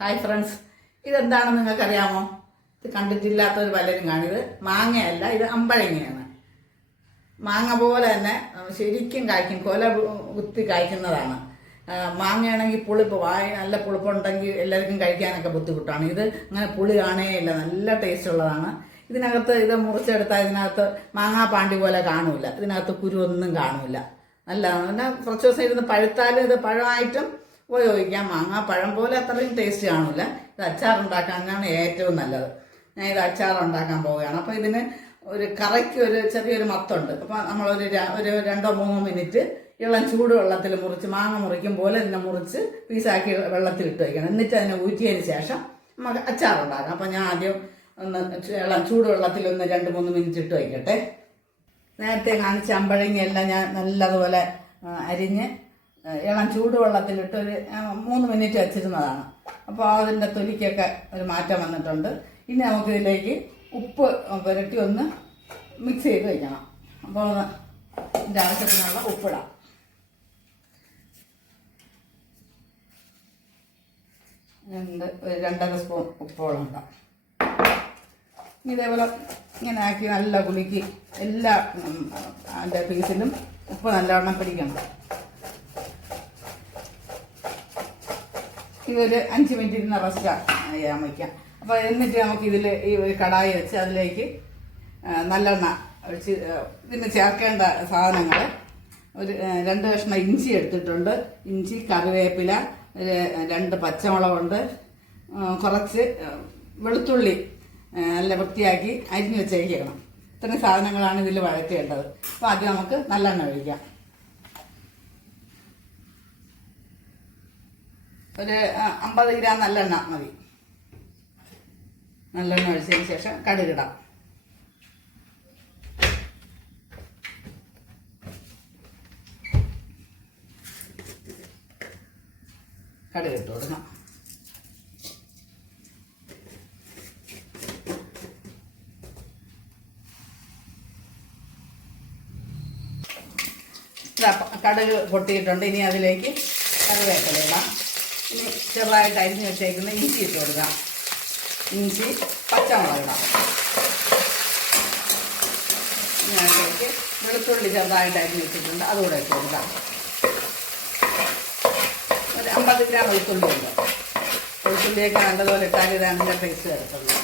Hi friends ഇതെന്താണെന്ന് നിങ്ങൾക്കറിയാമോ? ഇത് കണ്ടിട്ടില്ലാത്തവർ പലരും കാണും. ഇത് മാങ്ങയല്ല ഇത് അമ്പഴങ്ങയാണ്. മാങ്ങ പോലെ തന്നെ ശരിക്കും കായ്ക്കും കൊല കുത്തി കായ്ക്കുന്നതാണ്. മാങ്ങയാണെങ്കിൽ പുളിപ്പ് വായ നല്ല പുളിപ്പുണ്ടെങ്കിൽ എല്ലാവർക്കും കഴിക്കാനൊക്കെ ബുദ്ധിമുട്ടാണ്. ഇത് അങ്ങനെ പുളി കാണുകയില്ല നല്ല ടേസ്റ്റ് ഉള്ളതാണ്. ഇതിനകത്ത് ഇത് മുറിച്ചെടുത്താൽ ഇതിനകത്ത് മാങ്ങാ പാണ്ടി പോലെ കാണൂല ഇതിനകത്ത് കുരു ഒന്നും കാണൂല നല്ലതാണ് പിന്നെ കുറച്ച് ദിവസം ഇരുന്ന് പഴുത്താലും ഇത് പഴമായിട്ടും ഉപയോഗിക്കാം. മാങ്ങ പഴം പോലെ അത്രയും ടേസ്റ്റ് കാണില്ല ഇത് അച്ചാർ ഉണ്ടാക്കാനാണ് ഏറ്റവും നല്ലത്. ഞാൻ ഇത് അച്ചാർ ഉണ്ടാക്കാൻ പോവുകയാണ്. അപ്പോൾ ഇതിന് ഒരു കറയ്ക്ക് ഒരു ചെറിയൊരു മത്തുണ്ട്. അപ്പോൾ നമ്മളൊരു ഒരു രണ്ടോ മൂന്നോ മിനിറ്റ് ഇളം ചൂടുവെള്ളത്തിൽ മുറിച്ച് മാങ്ങ മുറിക്കും പോലെ ഇതിനെ മുറിച്ച് പീസാക്കി വെള്ളത്തിൽ ഇട്ട് വയ്ക്കണം എന്നിട്ട് അതിനെ ഊറ്റിയതിന് ശേഷം നമുക്ക് അച്ചാർ ഉണ്ടാക്കാം അപ്പോൾ ഞാൻ ആദ്യം ഒന്ന് ഇളം ഇളം ചൂടുവെള്ളത്തിൽ ഒന്ന് രണ്ട് മൂന്ന് മിനിറ്റ് ഇട്ട് വയ്ക്കട്ടെ നേരത്തെ കാണിച്ച അമ്പഴങ്ങയെല്ലാം ഞാൻ നല്ലതുപോലെ അരിഞ്ഞ് ഇളം ചൂടുവെള്ളത്തിലിട്ട് ഒരു മൂന്ന് മിനിറ്റ് വെച്ചിരുന്നതാണ്. അപ്പോൾ അതിന്റെ തൊലിക്കൊക്കെ ഒരു മാറ്റം വന്നിട്ടുണ്ട്. ഇനി നമുക്കിതിലേക്ക് ഉപ്പ് പുരട്ടി ഒന്ന് മിക്സ് ചെയ്ത് വയ്ക്കണം അപ്പോൾ ഇതിന്റെ ആവശ്യത്തിനുള്ള ഉപ്പിടാം. രണ്ട് ഒരു രണ്ടര സ്പൂൺ ഉപ്പോളം ഉണ്ടാവും ഇതേപോലെ ഇങ്ങനെ ആക്കി നല്ല കുലുക്കി എല്ലാ അതിന്റെ പീസിലും ഉപ്പ് നല്ലവണ്ണം പിടിക്കണം. ഇതൊരു അഞ്ച് മിനിറ്റ് ഇരുന്ന് റെസ്റ്റ് ചെയ്യാൻ വയ്ക്കാം അപ്പോൾ എന്നിട്ട് നമുക്ക് ഇതിൽ ഈ ഒരു കടായി വെച്ച് അതിലേക്ക് നല്ലെണ്ണ ഒഴിച്ച് ഇതിന് ചേർക്കേണ്ട സാധനങ്ങൾ ഒരു രണ്ട് കഷ്ണം ഇഞ്ചി എടുത്തിട്ടുണ്ട്. ഇഞ്ചി കറിവേപ്പില രണ്ട് പച്ചമുളകുണ്ട്. കുറച്ച് വെളുത്തുള്ളി നല്ല വൃത്തിയാക്കി അരിഞ്ഞ് വെച്ചേക്കണം. ഇത്രയും സാധനങ്ങളാണ് ഇതിൽ വഴറ്റേണ്ടത്. അപ്പോൾ ആദ്യം നമുക്ക് നല്ലെണ്ണ ഒഴിക്കാം. ഒരു അമ്പത് ഗ്രാം നല്ലെണ്ണ മതി. നല്ലെണ്ണ ഒഴിച്ചതിന് ശേഷം കടുകിടാം. കടുകിട്ട് കൊടുക്കണം കടുക് പൊട്ടിയിട്ടുണ്ട്. ഇനി അതിലേക്ക് കറിവേപ്പില ഇടാം. ചെറുതായിട്ട് അരിഞ്ഞ് വെച്ചേക്കുന്ന ഇഞ്ചി ഇട്ട് കൊടുക്കാം. ഇഞ്ചി പച്ചമുളക് ഇടാം വെളുത്തുള്ളി ചെറുതായിട്ട് അരിഞ്ഞ് വെച്ചിട്ടുണ്ട്. അതുകൂടെ ഇട്ട് കൊടുക്കാം. ഒരു അമ്പത് ഗ്രാം വെളുത്തുള്ളി ഉണ്ട്. വെളുത്തുള്ളിയൊക്കെ നല്ലതുപോലെ ഇട്ടാൽ ഇതാണ് ഇതിന്റെ ടേസ്റ്റ് വരത്തുള്ളൂ.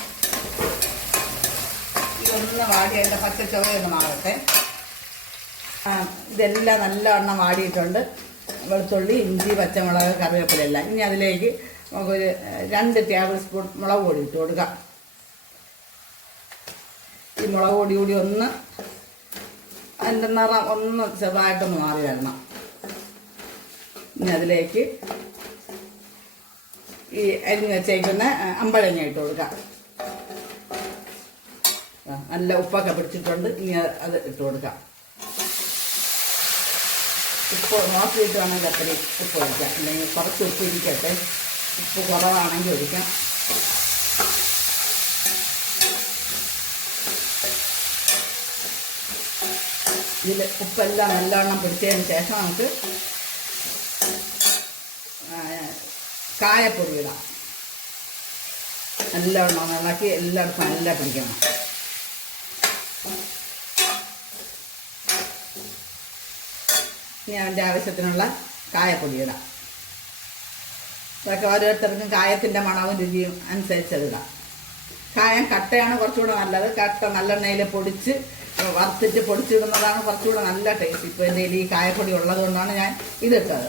ഇതൊന്ന് വാടി അതിന്റെ പച്ച ചുവയൊന്ന് മാറട്ടെ ഇതെല്ലാം നല്ലവണ്ണം വാടിയിട്ടുണ്ട്. വെളുത്തുള്ളി ഇഞ്ചി പച്ചമുളക് കറിവേപ്പില എല്ലാം. ഇനി അതിലേക്ക് നമുക്കൊരു രണ്ട് ടേബിൾ സ്പൂൺ മുളക് പൊടി ഇട്ട് കൊടുക്കാം. ഈ മുളക് പൊടി കൂടി ഒന്ന് അതിന്റെ നിറം ഒന്ന് ചെറുതായിട്ടൊന്ന് മാറി വരണം. ഇനി അതിലേക്ക് ഈ അരിഞ്ഞ് വെച്ചേക്കുന്ന അമ്പഴങ്ങ ഇട്ട് കൊടുക്കാം. നല്ല ഉപ്പൊക്കെ പിടിച്ചിട്ടുണ്ട്. ഇനി അത് ഇട്ട് കൊടുക്കാം. ഉപ്പ് നോക്കിയിട്ട് വേണമെങ്കിൽ അത്രയും ഉപ്പ് ഒഴിക്കാം. അല്ലെങ്കിൽ കുറച്ച് ഉപ്പ് ഇരിക്കട്ടെ. ഉപ്പ് കുറവാണെങ്കിൽ ഒഴിക്കാം. ഇതിൽ ഉപ്പെല്ലാം നല്ലവണ്ണം പിടിച്ചതിന് ശേഷം നമുക്ക് കായപ്പൊടി ഇടാം. നല്ലവണ്ണം ഇളക്കി എല്ലായിടത്തും നല്ല പിടിക്കണം. ഇനി അവന്റെ ആവശ്യത്തിനുള്ള കായപ്പൊടി ഇടാം. ഇതൊക്കെ ഓരോരുത്തർക്കും കായത്തിന്റെ മണവും രുചിയും അനുസരിച്ചതിടാം കായം കട്ടയാണ് കുറച്ചുകൂടെ നല്ലത്. കട്ട നല്ലെണ്ണയിൽ പൊടിച്ച് വറുത്തിട്ട് പൊടിച്ചിടുന്നതാണ് കുറച്ചുകൂടെ നല്ല ടേസ്റ്റ് ഇപ്പോൾ എന്റെ ഈ കായപ്പൊടി ഉള്ളതുകൊണ്ടാണ് ഞാൻ ഇതിട്ടത്.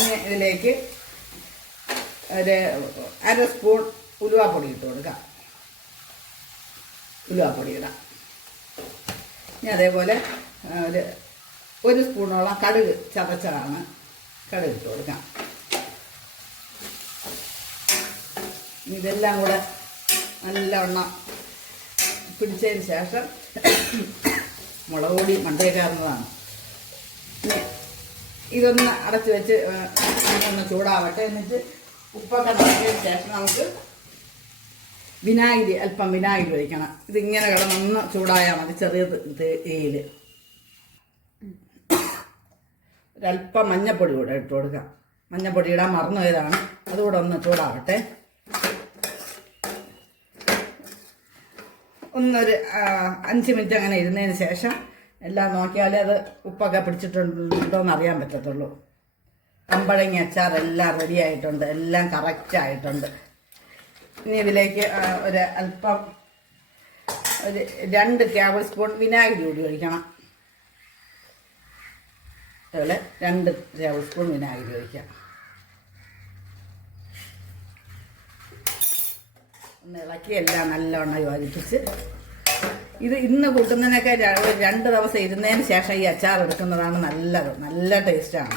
ഇനി ഇതിലേക്ക് ഒരു അര സ്പൂൺ ഉലുവാപ്പൊടി ഇട്ട് കൊടുക്കാം. ഉലുവാപ്പൊടി ഇടാം. ഇനി അതേപോലെ ഒരു ഒരു സ്പൂണോളം കടുക് ചതച്ചതാണ്. കടുക് ഇട്ട് കൊടുക്കാം ഇതെല്ലാം കൂടെ നല്ലവണ്ണം പിടിച്ചതിന് ശേഷം മുളക് പൊടി മണ്ടേക്കാവുന്നതാണ് ഇതൊന്ന് അടച്ച് വെച്ച് ഒന്ന് ചൂടാവട്ടെ. എന്നിട്ട് ഉപ്പൊക്കെ നോക്കിയതിന് ശേഷം നമുക്ക് വിനാഗിരി അല്പം വിനാഗിരി ഒഴിക്കണം. ഇതിങ്ങനെ കിടന്നൊന്ന് ചൂടായാൽ മതി ചെറിയ തീയിൽ ഒരല്പം മഞ്ഞപ്പൊടി കൂടെ ഇട്ട് കൊടുക്കാം. മഞ്ഞപ്പൊടി ഇടാൻ മറന്നുപോയതാണ് അതുകൂടെ ഒന്ന് ചൂടാവട്ടെ. ഒന്നൊരു അഞ്ച് മിനിറ്റ് അങ്ങനെ ഇരുന്നതിന് ശേഷം എല്ലാം നോക്കിയാലേ അത് ഉപ്പൊക്കെ പിടിച്ചിട്ടുണ്ടോ എന്ന് അറിയാൻ പറ്റത്തുള്ളൂ. അമ്പഴങ്ങ അച്ചാർ എല്ലാം റെഡി ആയിട്ടുണ്ട്. എല്ലാം കറക്റ്റ് ആയിട്ടുണ്ട്. ഇനി ഇതിലേക്ക് ഒരു അല്പം ഒരു രണ്ട് ടേബിൾ സ്പൂൺ വിനാഗിരി കൂടി ഒഴിക്കണം. അതുപോലെ രണ്ട് ടേബിൾ സ്പൂൺ വിനാഗിരി ഒഴിക്കാം ഒന്ന് ഇളക്കി എല്ലാം നല്ലവണ്ണം യോജിപ്പിച്ച് ഇത് ഇന്ന് കൂട്ടുന്നതിനൊക്കെ രണ്ട് ദിവസം ഇരുന്നതിന് ശേഷം ഈ അച്ചാർ എടുക്കുന്നതാണ് നല്ലത്. നല്ല ടേസ്റ്റാണ്.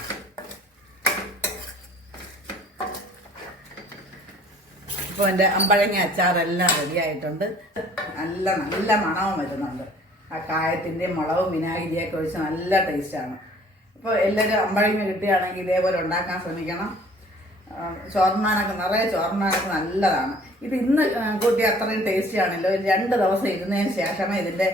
ഇപ്പോൾ എന്റെ അമ്പഴങ്ങ അച്ചാറെല്ലാം റെഡി ആയിട്ടുണ്ട്. നല്ല നല്ല മണവും വരുന്നുണ്ട്. ആ കായത്തിന്റെയും മുളകും വിനാഗിരിയൊക്കെ ഒഴിച്ച് നല്ല ടേസ്റ്റാണ്. അപ്പോൾ എല്ലാവരും അമ്പഴങ്ങ കിട്ടുകയാണെങ്കിൽ ഇതേപോലെ ഉണ്ടാക്കാൻ ശ്രമിക്കണം. ചോർമാനൊക്കെ നിറയെ ചോർമാനൊക്കെ നല്ലതാണ്. ഇത് ഇന്ന് കൂട്ടി അത്രയും ടേസ്റ്റി ആണല്ലോ. രണ്ട് ദിവസം ഇരുന്നതിന് ശേഷമേ ഇതിന്റെ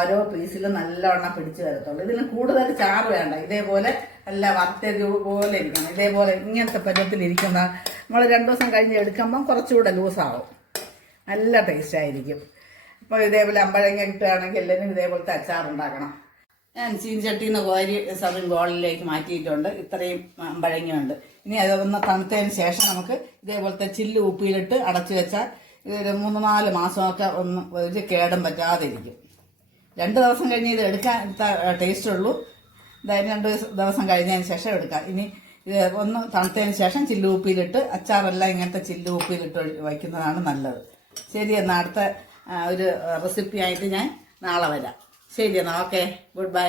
ഓരോ പീസിലും നല്ലവണ്ണം പിടിച്ചു വരത്തുള്ളൂ. ഇതിന് കൂടുതൽ ചാറ് വേണ്ട. ഇതേപോലെ നല്ല വറുത്തരി പോലെ ഇരിക്കണം. ഇതേപോലെ ഇങ്ങനത്തെ ഇരിക്കുന്ന നമ്മൾ രണ്ട് ദിവസം കഴിഞ്ഞ് എടുക്കുമ്പം കുറച്ചുകൂടെ ലൂസാവും നല്ല ടേസ്റ്റ് ആയിരിക്കും. അപ്പോൾ ഇതേപോലെ അമ്പഴങ്ങ കിട്ടുകയാണെങ്കിൽ എല്ലാവരും ഇതേപോലത്തെ അച്ചാർ ഉണ്ടാക്കണം ഞാൻ ചീൻചട്ടിയിൽ നിന്ന് കോരി സബിൻ ഗോളിലേക്ക് മാറ്റിയിട്ടുണ്ട്. ഇത്രയും പഴങ്ങിയുണ്ട് ഇനി അത് ഒന്ന് തണുത്തതിന് ശേഷം നമുക്ക് ഇതേപോലത്തെ ചില്ല് ഉപ്പിയിലിട്ട് അടച്ചു വെച്ചാൽ ഇതൊരു മൂന്ന് നാല് മാസമൊക്കെ ഒന്ന് ഒരു കേടും പറ്റാതെ ഇരിക്കും രണ്ട് ദിവസം കഴിഞ്ഞ് ഇത് എടുക്കാൻ ടേസ്റ്റ് ഉള്ളൂ. എന്തായാലും രണ്ട് ദിവസം- കഴിഞ്ഞതിന് ശേഷം എടുക്കാം. ഇനി ഇത് ഒന്ന് തണുത്തതിന് ശേഷം ചില്ല് ഉപ്പിയിലിട്ട് അച്ചാറെല്ലാം ഇങ്ങനത്തെ ചില്ല് ഉപ്പിയിലിട്ട് വയ്ക്കുന്നതാണ് നല്ലത്. ശരി എന്നാൽ അടുത്ത ഒരു റെസിപ്പിയായിട്ട് ഞാൻ നാളെ വരാം. ശരി എന്നാൽ ഓക്കെ ഗുഡ് ബൈ